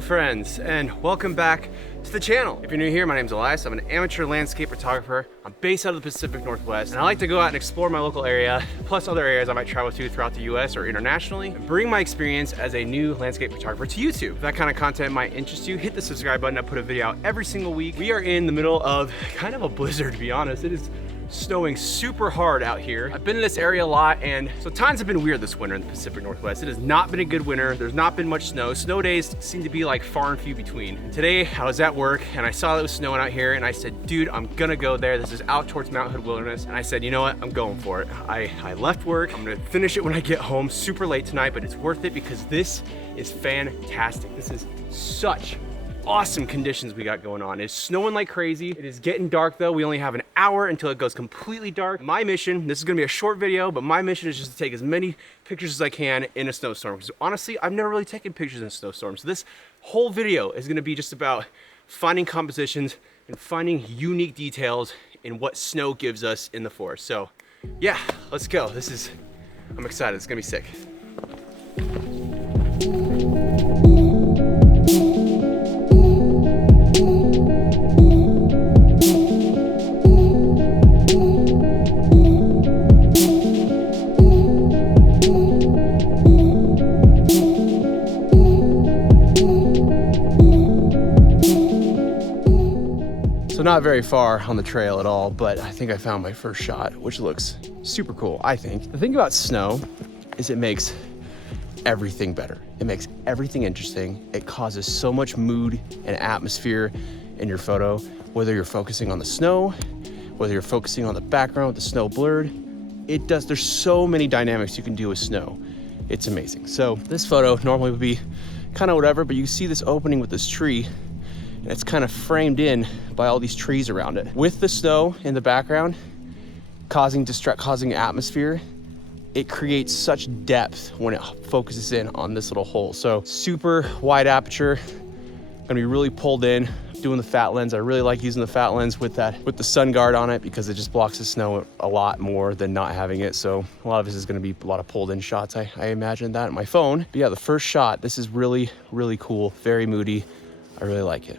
Hello friends, and welcome back to the channel. If you're new here, my name's Elias. I'm an amateur landscape photographer. I'm based out of the Pacific Northwest, and I like to go out and explore my local area, plus other areas I might travel to throughout the US or internationally, and bring my experience as a new landscape photographer to YouTube. If that kind of content might interest you, hit the subscribe button. I put a video out every single week. We are in the middle of kind of a blizzard, to be honest. It is snowing super hard out here. I've been in this area a lot, and so times have been weird this winter in the Pacific Northwest. It has not been a good winter. There's not been much snow. Snow days seem to be like far and few between. And today I was at work and I saw that it was snowing out here, and I said, dude, I'm gonna go there. This is out towards Mount Hood Wilderness. And I said, you know what? I'm going for it. I left work. I'm gonna finish it when I get home super late tonight, but it's worth it because this is fantastic. This is such awesome conditions we got going on. It's snowing like crazy. It is getting dark though. We only have an hour until it goes completely dark. My mission, this is gonna be a short video, but my mission is just to take as many pictures as I can in a snowstorm. Because honestly, I've never really taken pictures in a snowstorm. So this whole video is gonna be just about finding compositions and finding unique details in what snow gives us in the forest. So yeah, let's go. I'm excited, it's gonna be sick. So not very far on the trail at all, but I think I found my first shot, which looks super cool, I think. The thing about snow is it makes everything better. It makes everything interesting. It causes so much mood and atmosphere in your photo, whether you're focusing on the snow, whether you're focusing on the background with the snow blurred. There's so many dynamics you can do with snow. It's amazing. So this photo normally would be kind of whatever, but you see this opening with this tree, and it's kind of framed in by all these trees around it. With the snow in the background, causing atmosphere, it creates such depth when it focuses in on this little hole. So super wide aperture, gonna be really pulled in, doing the fat lens. I really like using the fat lens with the sun guard on it because it just blocks the snow a lot more than not having it. So a lot of this is gonna be a lot of pulled in shots. I imagine that on my phone. But yeah, the first shot, this is really, really cool, very moody. I really like it.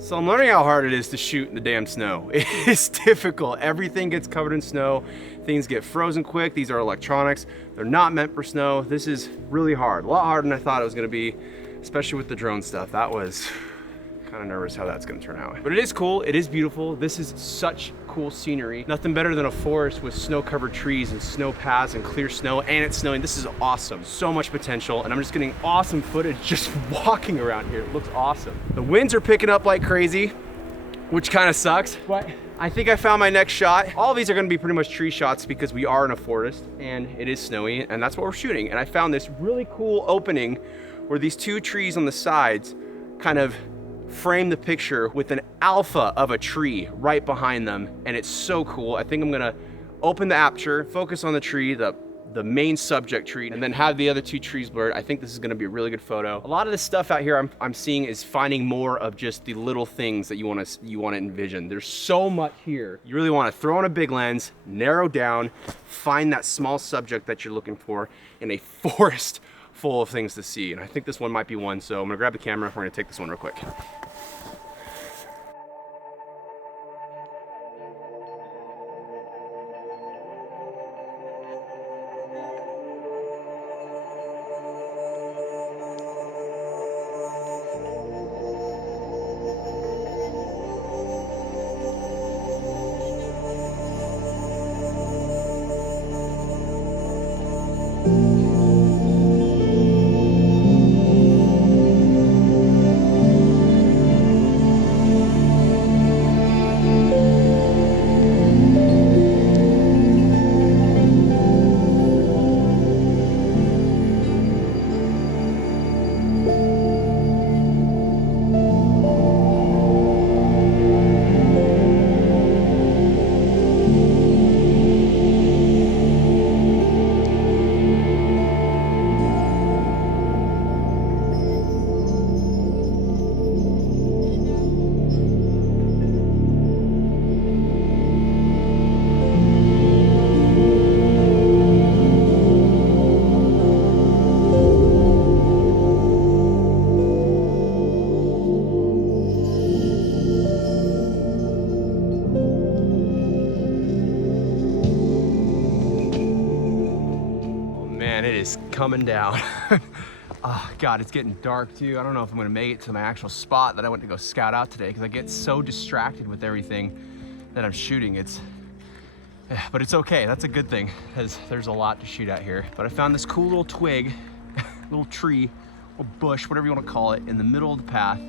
So I'm learning how hard it is to shoot in the damn snow. It is difficult. Everything gets covered in snow. Things get frozen quick. These are electronics. They're not meant for snow. This is really hard. A lot harder than I thought it was gonna be, especially with the drone stuff. That was kind of nervous how that's gonna turn out. But it is cool, it is beautiful. This is such cool scenery. Nothing better than a forest with snow-covered trees and snow paths and clear snow, and it's snowing. This is awesome. So much potential, and I'm just getting awesome footage just walking around here. It looks awesome. The winds are picking up like crazy, which kind of sucks, but I think I found my next shot. All of these are gonna be pretty much tree shots because we are in a forest and it is snowy, and that's what we're shooting. And I found this really cool opening where these two trees on the sides kind of frame the picture with an alpha of a tree right behind them, and it's so cool. I think I'm gonna open the aperture, focus on the tree, the the main subject tree and then have the other two trees blurred. I think this is gonna be a really good photo. A lot of this stuff out here I'm seeing is finding more of just the little things that you wanna envision. There's so much here. You really wanna throw on a big lens, narrow down, find that small subject that you're looking for in a forest full of things to see. And I think this one might be one, so I'm gonna grab the camera. We're gonna take this one real quick. Man, it is coming down. Oh God, it's getting dark too. I don't know if I'm gonna make it to my actual spot that I went to go scout out today because I get so distracted with everything that I'm shooting. But it's okay, that's a good thing because there's a lot to shoot at here. But I found this cool little twig, little tree, or bush, whatever you wanna call it, in the middle of the path.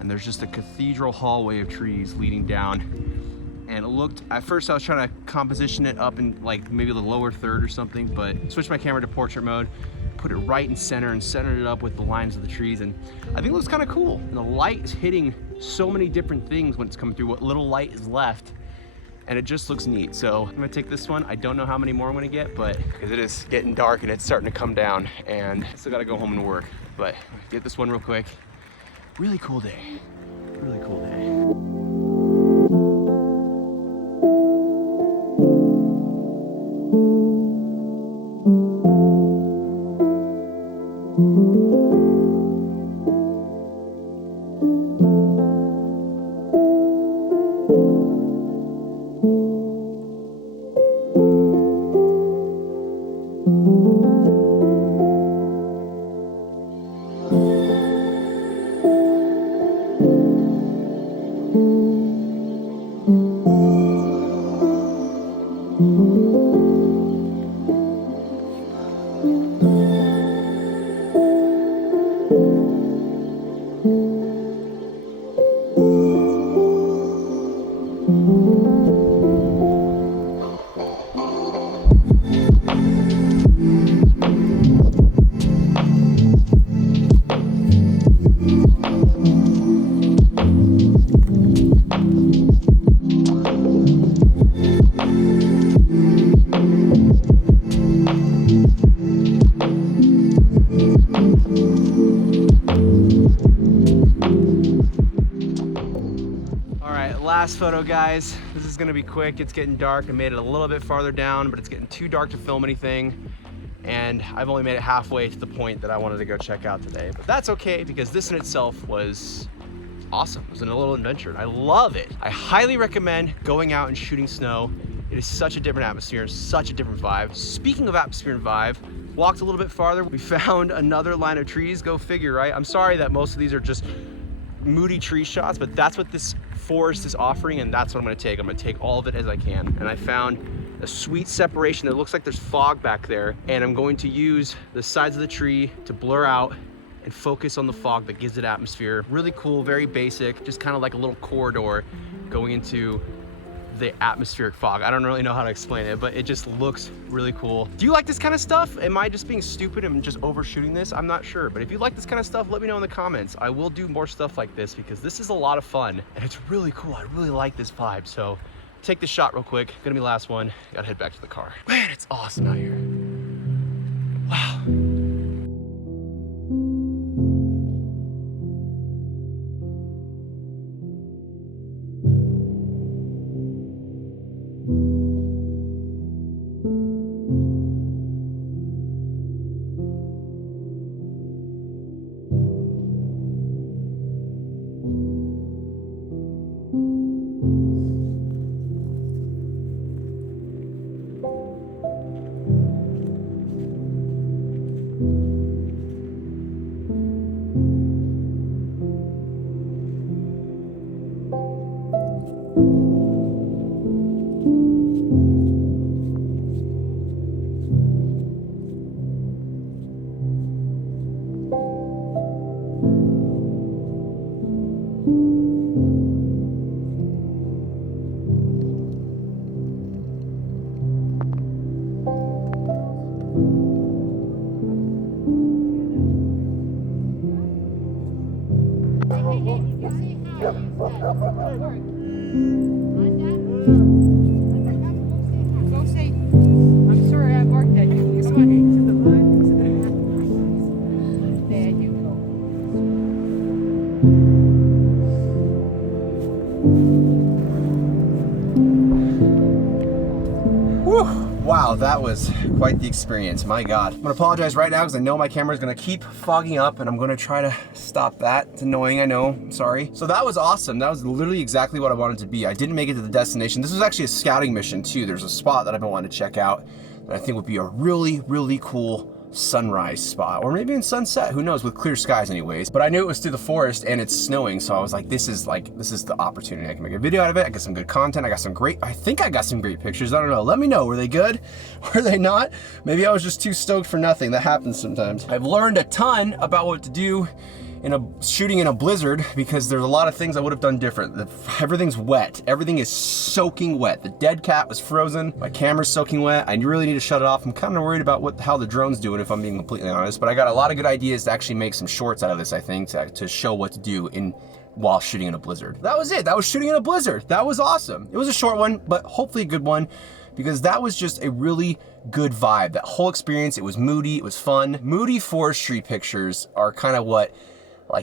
And there's just a cathedral hallway of trees leading down. And it looked, at first I was trying to composition it up in like maybe the lower third or something, but switched my camera to portrait mode, put it right in center and centered it up with the lines of the trees. And I think it looks kind of cool. And the light is hitting so many different things when it's coming through, what little light is left. And it just looks neat. So I'm gonna take this one. I don't know how many more I'm gonna get, but because it is getting dark and it's starting to come down and I still gotta go home and work. But get this one real quick. Really cool day, really cool day. Last photo, guys. This is gonna be quick. It's getting dark. I made it a little bit farther down, but it's getting too dark to film anything. And I've only made it halfway to the point that I wanted to go check out today. But that's okay, because this in itself was awesome. It was a little adventure. I love it. I highly recommend going out and shooting snow. It is such a different atmosphere, such a different vibe. Speaking of atmosphere and vibe, walked a little bit farther. We found another line of trees. Go figure, right? I'm sorry that most of these are just Moody tree shots, but that's what this forest is offering, and that's what I'm gonna take. I'm gonna take all of it as I can. And I found a sweet separation. It looks like there's fog back there, and I'm going to use the sides of the tree to blur out and focus on the fog that gives it atmosphere. Really cool, very basic, just kind of like a little corridor going into the atmospheric fog. I don't really know how to explain it, but it just looks really cool. Do you like this kind of stuff? Am I just being stupid and just overshooting this? I'm not sure, but if you like this kind of stuff, let me know in the comments. I will do more stuff like this because this is a lot of fun and it's really cool. I really like this vibe. So take this shot real quick. Gonna be the last one. Gotta head back to the car. Man, it's awesome out here. Go say, I'm sorry I barked at you. This one into the hood. There you go. Whew. Wow, that was quite the experience, my God. I'm gonna apologize right now because I know my camera is gonna keep fogging up and I'm gonna try to stop that. It's annoying, I know, I'm sorry. So that was awesome. That was literally exactly what I wanted to be. I didn't make it to the destination. This was actually a scouting mission too. There's a spot that I've been wanting to check out that I think would be a really, really cool sunrise spot, or maybe in sunset, who knows, with clear skies anyways. But I knew it was through the forest and it's snowing, so I was like, this is the opportunity. I can make a video out of it. I got some good content. I think I got some great pictures. I don't know. Let me know. Were they good? Were they not? Maybe I was just too stoked for nothing. That happens sometimes. I've learned a ton about what to do shooting in a blizzard, because there's a lot of things I would have done different. Everything's wet. Everything is soaking wet. The dead cat was frozen. My camera's soaking wet. I really need to shut it off. I'm kind of worried about how the drone's doing, if I'm being completely honest. But I got a lot of good ideas to actually make some shorts out of this, I think, to show what to do while shooting in a blizzard. That was it. That was shooting in a blizzard. That was awesome. It was a short one, but hopefully a good one, because that was just a really good vibe. That whole experience, it was moody, it was fun. Moody forestry pictures are kind of what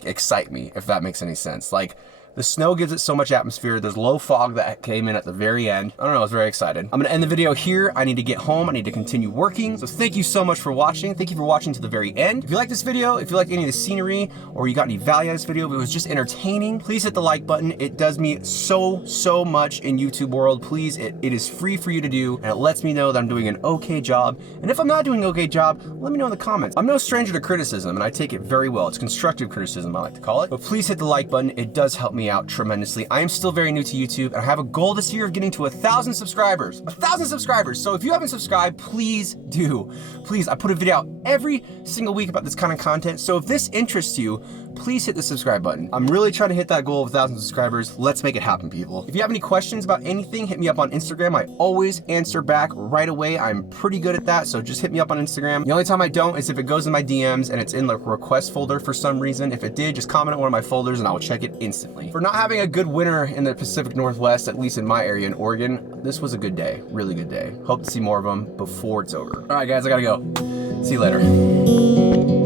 excite me, if that makes any sense. Like, the snow gives it so much atmosphere. There's low fog that came in at the very end. I don't know, I was very excited. I'm gonna end the video here. I need to get home. I need to continue working. So thank you so much for watching. Thank you for watching to the very end. If you like this video, if you like any of the scenery, or you got any value out of this video, if it was just entertaining, please hit the like button. It does me so much in YouTube world. Please, it is free for you to do, and it lets me know that I'm doing an okay job. And if I'm not doing an okay job, let me know in the comments. I'm no stranger to criticism, and I take it very well. It's constructive criticism, I like to call it. But please hit the like button. It does help me out tremendously. I am still very new to YouTube, and I have a goal this year of getting to 1,000 subscribers. 1,000 subscribers. So if you haven't subscribed, please do. Please, I put a video out every single week about this kind of content. So if this interests you, please hit the subscribe button. I'm really trying to hit that goal of 1,000 subscribers. Let's make it happen, people. If you have any questions about anything, hit me up on Instagram. I always answer back right away. I'm pretty good at that, so just hit me up on Instagram. The only time I don't is if it goes in my DMs and it's in the request folder for some reason. If it did, just comment on one of my folders and I will check it instantly. For not having a good winter in the Pacific Northwest, at least in my area in Oregon, this was a good day, really good day. Hope to see more of them before it's over. All right, guys, I gotta go. See you later.